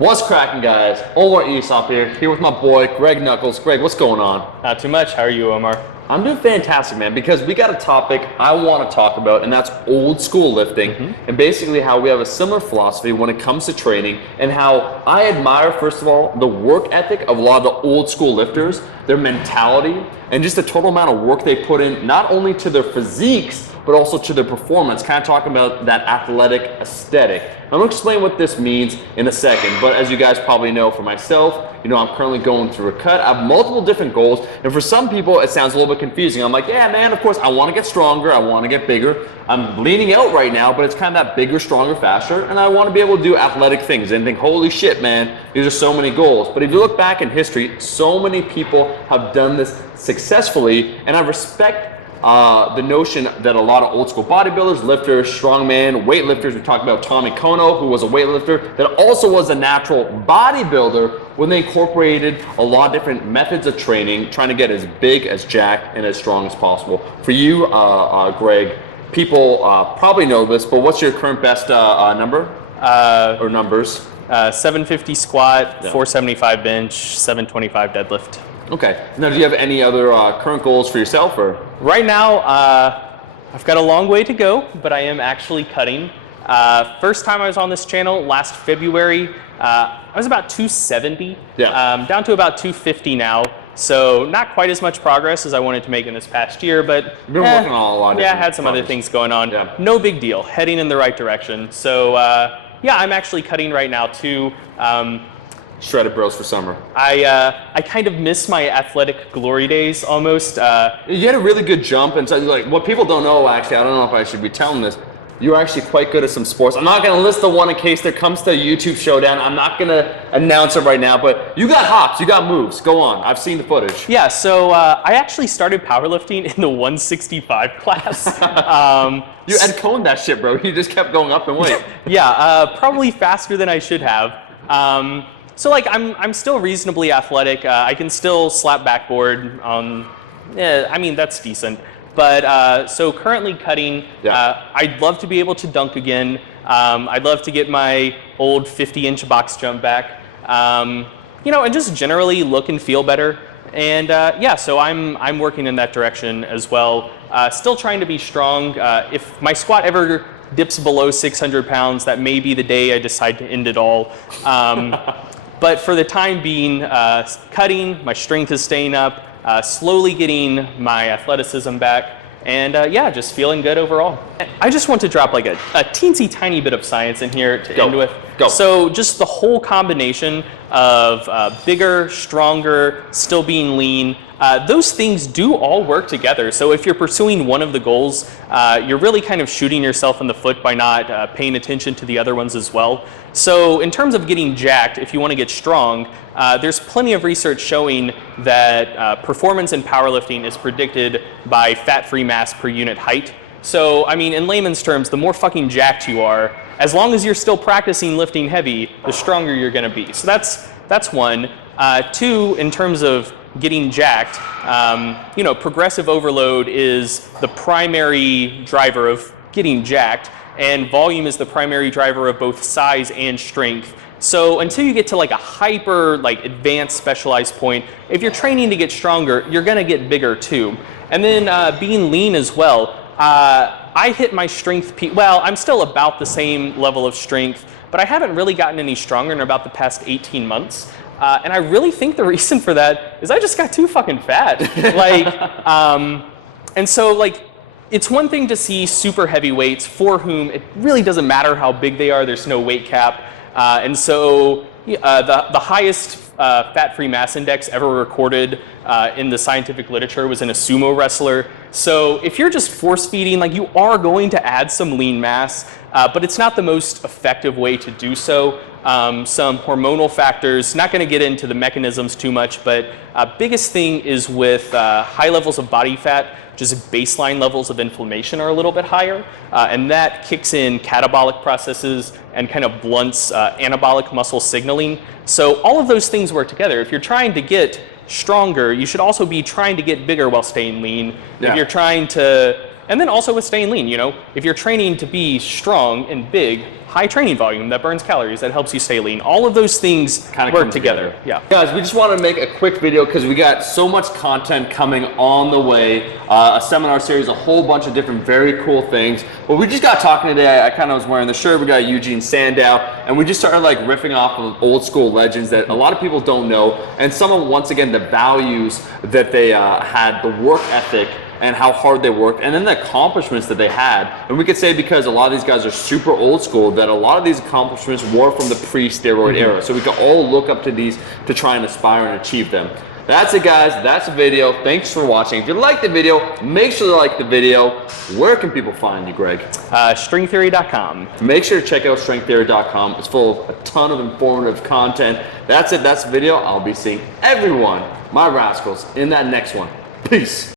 What's cracking, guys? Omar Aesop here with my boy, Greg Knuckles. Greg, what's going on? Not too much. How are you, Omar? I'm doing fantastic, man, because we got a topic I want to talk about, and that's old school lifting, and basically how we have a similar philosophy when it comes to training, and how I admire, first of all, the work ethic of a lot of the old school lifters, their mentality, and just the total amount of work they put in, not only to their physiques, but also to their performance, kind of talking about that athletic aesthetic. I'm gonna explain what this means in a second, but as you guys probably know, for myself, I'm currently going through a cut. I have multiple different goals, and for some people, it sounds a little bit confusing. I'm like, yeah, man, of course, I wanna get stronger, I wanna get bigger. I'm leaning out right now, but it's kind of that bigger, stronger, faster, and I wanna be able to do athletic things and think, holy shit, man, these are so many goals. But if you look back in history, so many people have done this successfully, and I respect the notion that a lot of old school bodybuilders, lifters, strongman, weightlifters, we talked about Tommy Kono, who was a weightlifter, that also was a natural bodybuilder when they incorporated a lot of different methods of training, trying to get as big, as jacked, and as strong as possible. For you, Greg, people probably know this, but what's your current best number or numbers? 750 squat, Yeah. 475 bench, 725 deadlift. Okay. Now, do you have any other current goals for yourself, or? Right now, I've got a long way to go, but I am actually cutting. First time I was on this channel last February, I was about 270, down to about 250 now. So not quite as much progress as I wanted to make in this past year, but You've been working on a lot of I had some other things going on. Yeah. No big deal, heading in the right direction. So yeah, I'm actually cutting right now too. Shredded bros for summer. I kind of miss my athletic glory days almost. You had a really good jump, and so like what people don't know, actually, I don't know if I should be telling this. You're actually quite good at some sports. I'm not going to list the one in case there comes to a YouTube showdown. I'm not going to announce it right now, but you got hops, you got moves. Go on. I've seen the footage. Yeah, so I actually started powerlifting in the 165 class. You Ed Cohen that shit, bro. You just kept going up in weight. Yeah, probably faster than I should have. So like I'm still reasonably athletic. I can still slap backboard. Yeah, I mean that's decent. But so currently cutting. I'd love to be able to dunk again. I'd love to get my old 50-inch box jump back. And just generally look and feel better. And yeah, so I'm working in that direction as well. Still trying to be strong. If my squat ever dips below 600 pounds, that may be the day I decide to end it all. But for the time being, cutting, my strength is staying up, slowly getting my athleticism back, and yeah, just feeling good overall. I just want to drop like a teensy tiny bit of science in here to end with. Go. So just the whole combination of bigger, stronger, still being lean, those things do all work together. So if you're pursuing one of the goals, you're really kind of shooting yourself in the foot by not paying attention to the other ones as well. So in terms of getting jacked, if you want to get strong, there's plenty of research showing that performance in powerlifting is predicted by fat-free mass per unit height. So, I mean, in layman's terms, the more fucking jacked you are, as long as you're still practicing lifting heavy, the stronger you're going to be. So that's one. Two, in terms of getting jacked, progressive overload is the primary driver of getting jacked, and volume is the primary driver of both size and strength. So until you get to like a hyper, like advanced specialized point, if you're training to get stronger, you're gonna get bigger too. And then being lean as well. I hit my strength peak. Well, I'm still about the same level of strength, but I haven't really gotten any stronger in about the past 18 months. And I really think the reason for that is I just got too fucking fat. And so like, it's one thing to see super heavyweights for whom it really doesn't matter how big they are, there's no weight cap. And so the highest fat-free mass index ever recorded in the scientific literature was in a sumo wrestler. So if you're just force feeding, like you are going to add some lean mass, but it's not the most effective way to do so. Some hormonal factors, not going to get into the mechanisms too much, but biggest thing is with high levels of body fat, just baseline levels of inflammation are a little bit higher, and that kicks in catabolic processes and kind of blunts anabolic muscle signaling. So all of those things work together. If you're trying to get stronger, you should also be trying to get bigger while staying lean. Yeah. If you're trying to And then also with staying lean, you know, if you're training to be strong and big, high training volume that burns calories, that helps you stay lean. All of those things Kinda work come together. Yeah. Guys, we just want to make a quick video because we got so much content coming on the way. A seminar series, a whole bunch of different very cool things. But we just got talking today. I kind of was wearing the shirt. We got Eugene Sandow, and we just started like riffing off of old school legends that a lot of people don't know. And some of, once again, the values that they had, the work ethic, and how hard they worked, and then the accomplishments that they had. And we could say, because a lot of these guys are super old school, that a lot of these accomplishments were from the pre-steroid era. So we can all look up to these to try and aspire and achieve them. That's it, guys. That's the video. Thanks for watching. If you liked the video, make sure to like the video. Where can people find you, Greg? Stringtheory.com. Make sure to check out stringtheory.com. It's full of a ton of informative content. That's it. That's the video. I'll be seeing everyone, my rascals, in that next one. Peace.